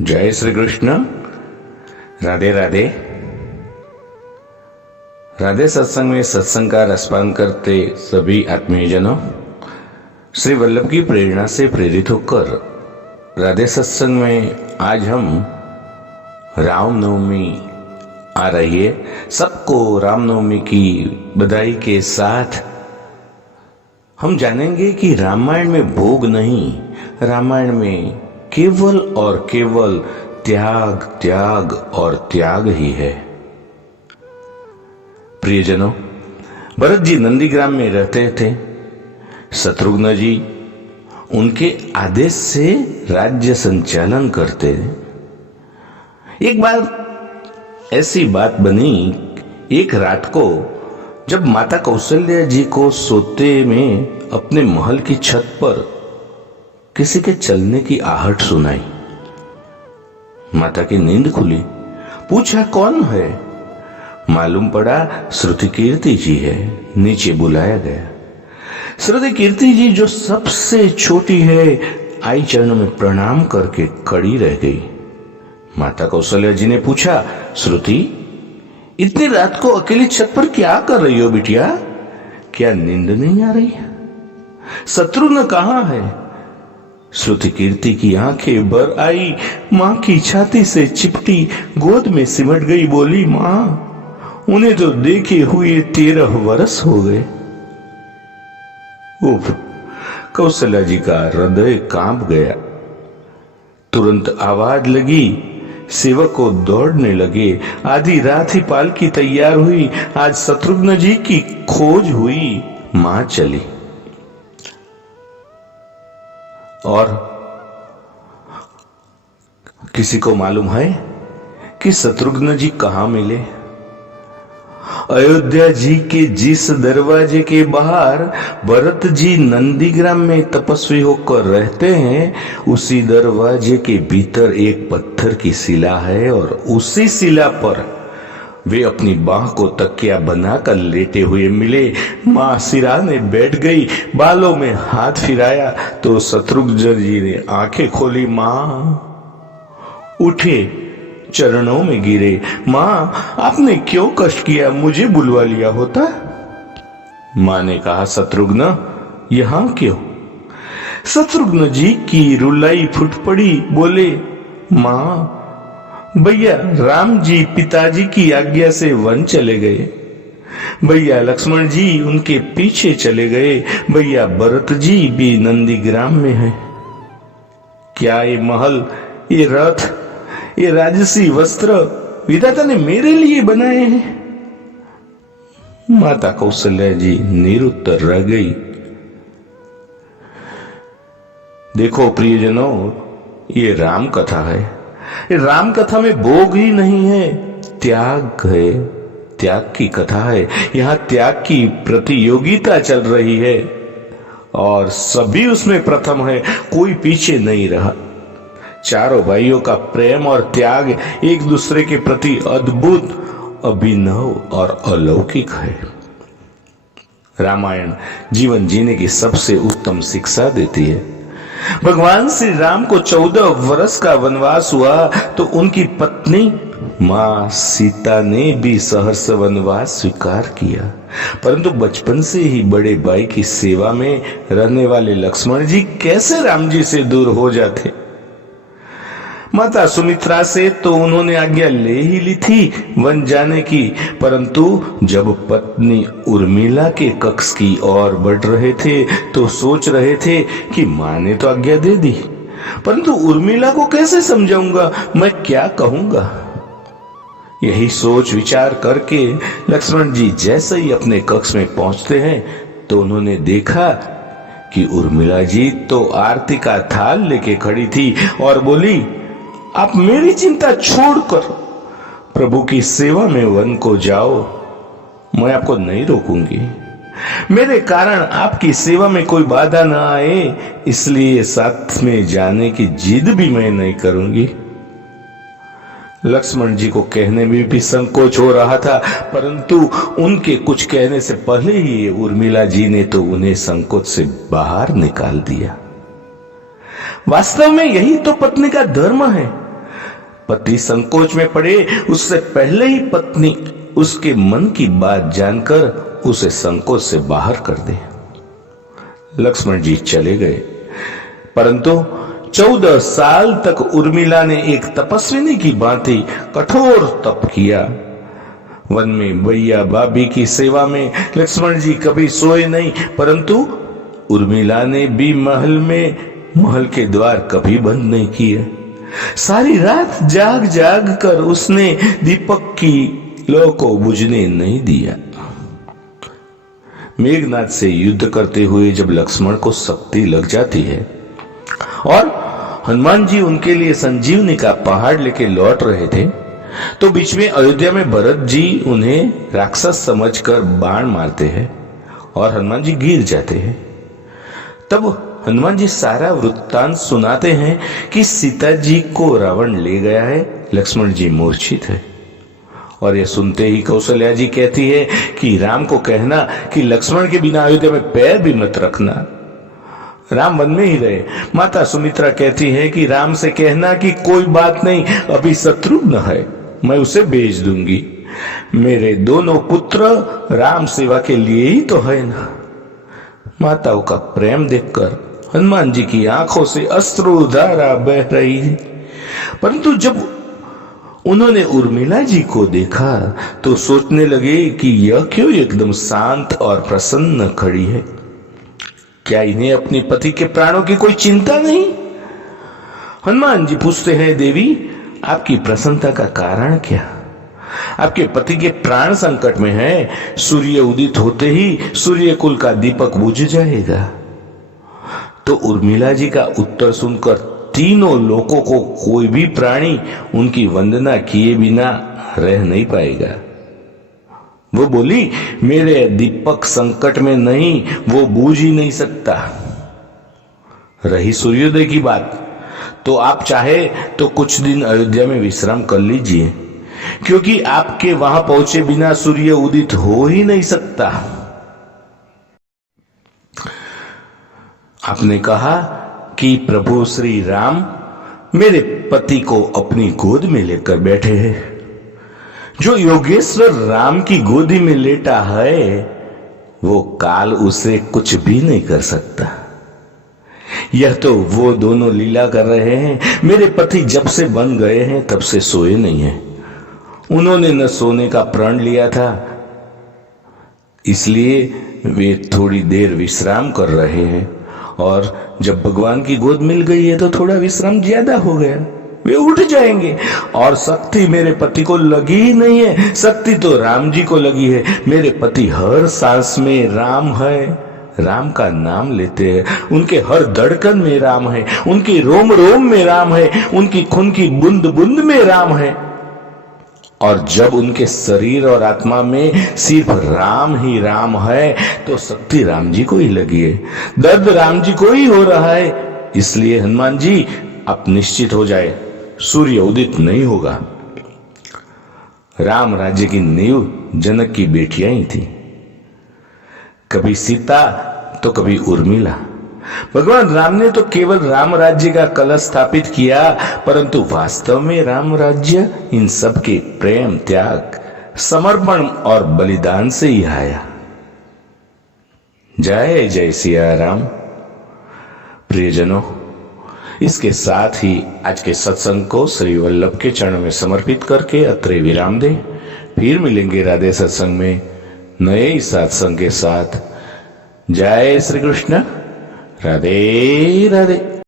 जय श्री कृष्ण। राधे राधे। राधे सत्संग में सत्संग का रसपान करते सभी आत्मीयजनों, श्री वल्लभ की प्रेरणा से प्रेरित होकर राधे सत्संग में आज हम रामनवमी आ रही है। सबको रामनवमी की बधाई के साथ हम जानेंगे कि रामायण में भोग नहीं, रामायण में केवल और केवल त्याग त्याग और त्याग ही है। प्रियजनों, भरत जी नंदीग्राम में रहते थे। शत्रुघ्न जी उनके आदेश से राज्य संचालन करते थे। एक बार ऐसी बात बनी, एक रात को जब माता कौशल्या जी को सोते में अपने महल की छत पर किसी के चलने की आहट सुनाई। माता की नींद खुली, पूछा कौन है। मालूम पड़ा श्रुति कीर्ति जी है। नीचे बुलाया गया। श्रुति कीर्ति जी जो सबसे छोटी है, आई चरणों में प्रणाम करके खड़ी रह गई। माता कौशल्या जी ने पूछा, श्रुति इतनी रात को अकेली छत पर क्या कर रही हो बिटिया? क्या नींद नहीं आ रही? शत्रुघ्न कहां है? श्रुति कीर्ति की आंखें भर आई, मां की छाती से चिपटी, गोद में सिमट गई, बोली मां उन्हें तो देखे हुए 13 वर्ष हो गए। उफ, कौशल्या जी का हृदय कांप गया। तुरंत आवाज लगी, सेवक को दौड़ने लगे। आधी रात ही पालकी तैयार हुई। आज शत्रुघ्न जी की खोज हुई। मां चली और किसी को मालूम है कि शत्रुघ्न जी कहां मिले? अयोध्या जी के जिस दरवाजे के बाहर भरत जी नंदीग्राम में तपस्वी होकर रहते हैं, उसी दरवाजे के भीतर एक पत्थर की शिला है और उसी शिला पर वे अपनी बाह को तकिया बनाकर लेटे हुए मिले। मां सिराने बैठ गई, बालों में हाथ फिराया तो शत्रुघ्न जी ने आंखें खोली। मां उठे, चरणों में गिरे। मां आपने क्यों कष्ट किया? मुझे बुलवा लिया होता। मां ने कहा, शत्रुघ्न यहां क्यों? शत्रुघ्न जी की रुलाई फूट पड़ी। बोले, मां भैया राम जी पिताजी की आज्ञा से वन चले गए। भैया लक्ष्मण जी उनके पीछे चले गए। भैया भरत जी भी नंदीग्राम में है। क्या ये महल, ये रथ, ये राजसी वस्त्र विधाता ने मेरे लिए बनाए हैं? माता कौशल्या जी निरुत्तर रह गई। देखो प्रियजनों, ये राम कथा है। राम कथा में भोग ही नहीं है, त्याग है। त्याग की कथा है। यहां त्याग की प्रतियोगिता चल रही है और सभी उसमें प्रथम है, कोई पीछे नहीं रहा। चारों भाइयों का प्रेम और त्याग एक दूसरे के प्रति अद्भुत, अभिनव और अलौकिक है। रामायण जीवन जीने की सबसे उत्तम शिक्षा देती है। भगवान श्री राम को 14 वर्ष का वनवास हुआ तो उनकी पत्नी मां सीता ने भी सहर्ष वनवास स्वीकार किया, परंतु बचपन से ही बड़े भाई की सेवा में रहने वाले लक्ष्मण जी कैसे राम जी से दूर हो जाते? माता सुमित्रा से तो उन्होंने आज्ञा ले ही ली थी वन जाने की, परंतु जब पत्नी उर्मिला के कक्ष की ओर बढ़ रहे थे तो सोच रहे थे कि मां ने तो आज्ञा दे दी, परंतु उर्मिला को कैसे समझाऊंगा, मैं क्या कहूंगा? यही सोच विचार करके लक्ष्मण जी जैसे ही अपने कक्ष में पहुंचते हैं तो उन्होंने देखा कि उर्मिला जी तो आरती का थाल लेके खड़ी थी और बोली, आप मेरी चिंता छोड़कर प्रभु की सेवा में वन को जाओ, मैं आपको नहीं रोकूंगी। मेरे कारण आपकी सेवा में कोई बाधा ना आए, इसलिए साथ में जाने की जिद भी मैं नहीं करूंगी। लक्ष्मण जी को कहने में भी संकोच हो रहा था, परंतु उनके कुछ कहने से पहले ही उर्मिला जी ने तो उन्हें संकोच से बाहर निकाल दिया। वास्तव में यही तो पत्नी का धर्म है। पति संकोच में पड़े उससे पहले ही पत्नी उसके मन की बात जानकर उसे संकोच से बाहर कर दे। लक्ष्मण जी चले गए, परंतु 14 साल तक उर्मिला ने एक तपस्विनी की भांति कठोर तप किया। वन में भैया भाभी की सेवा में लक्ष्मण जी कभी सोए नहीं, परंतु उर्मिला ने भी महल के द्वार कभी बंद नहीं किए। सारी रात जाग जाग कर उसने दीपक की लौ को बुझने नहीं दिया। मेघनाथ से युद्ध करते हुए जब लक्ष्मण को शक्ति लग जाती है और हनुमान जी उनके लिए संजीवनी का पहाड़ लेके लौट रहे थे, तो बीच में अयोध्या में भरत जी उन्हें राक्षस समझकर बाण मारते हैं और हनुमान जी गिर जाते हैं। तब हनुमान जी सारा वृत्तांत सुनाते हैं कि सीता जी को रावण ले गया है, लक्ष्मण जी मूर्छित है। और यह सुनते ही कौशल्या जी कहती है कि राम को कहना कि लक्ष्मण के बिना अयोध्या में पैर भी मत रखना, राम वन में ही रहे। माता सुमित्रा कहती है कि राम से कहना कि कोई बात नहीं, अभी शत्रुघ्न है, मैं उसे भेज दूंगी, मेरे दोनों पुत्र राम सेवा के लिए ही तो है ना। माताओं का प्रेम देखकर हनुमान जी की आंखों से अश्रुधारा बह रही है। परंतु जब उन्होंने उर्मिला जी को देखा तो सोचने लगे कि यह क्यों एकदम शांत और प्रसन्न खड़ी है, क्या इन्हें अपने पति के प्राणों की कोई चिंता नहीं? हनुमान जी पूछते हैं, देवी आपकी प्रसन्नता का कारण क्या? आपके पति के प्राण संकट में है, सूर्य उदित होते ही सूर्य कुल का दीपक बुझ जाएगा। तो उर्मिला जी का उत्तर सुनकर तीनों लोकों को कोई भी प्राणी उनकी वंदना किए बिना रह नहीं पाएगा। वो बोली, मेरे दीपक संकट में नहीं, वो बूझ ही नहीं सकता। रही सूर्योदय की बात, तो आप चाहे तो कुछ दिन अयोध्या में विश्राम कर लीजिए, क्योंकि आपके वहां पहुंचे बिना सूर्य उदित हो ही नहीं सकता। आपने कहा कि प्रभु श्री राम मेरे पति को अपनी गोद में लेकर बैठे हैं। जो योगेश्वर राम की गोदी में लेटा है, वो काल उसे कुछ भी नहीं कर सकता। यह तो वो दोनों लीला कर रहे हैं। मेरे पति जब से बन गए हैं तब से सोए नहीं हैं। उन्होंने न सोने का प्रण लिया था, इसलिए वे थोड़ी देर विश्राम कर रहे हैं, और जब भगवान की गोद मिल गई है तो थोड़ा विश्राम ज्यादा हो गया, वे उठ जाएंगे। और शक्ति मेरे पति को लगी ही नहीं है, शक्ति तो राम जी को लगी है। मेरे पति हर सांस में राम है, राम का नाम लेते हैं। उनके हर धड़कन में राम है, उनकी रोम रोम में राम है, उनकी खून की बूंद बूंद में राम है। और जब उनके शरीर और आत्मा में सिर्फ राम ही राम है, तो शक्ति राम जी को ही लगी है, दर्द राम जी को ही हो रहा है। इसलिए हनुमान जी आप निश्चित हो जाए, सूर्य उदित नहीं होगा। राम राज्य की नींव जनक की बेटियां ही थी, कभी सीता तो कभी उर्मिला। भगवान राम ने तो केवल राम राज्य का कलश स्थापित किया, परंतु वास्तव में राम राज्य इन सब के प्रेम, त्याग, समर्पण और बलिदान से ही आया। जय जय सिया राम। प्रियजनों, इसके साथ ही आज के सत्संग को श्री वल्लभ के चरणों में समर्पित करके अत्रे विराम दें। फिर मिलेंगे राधे सत्संग में नए सत्संग के साथ। जय श्री कृष्ण। राधे राधे।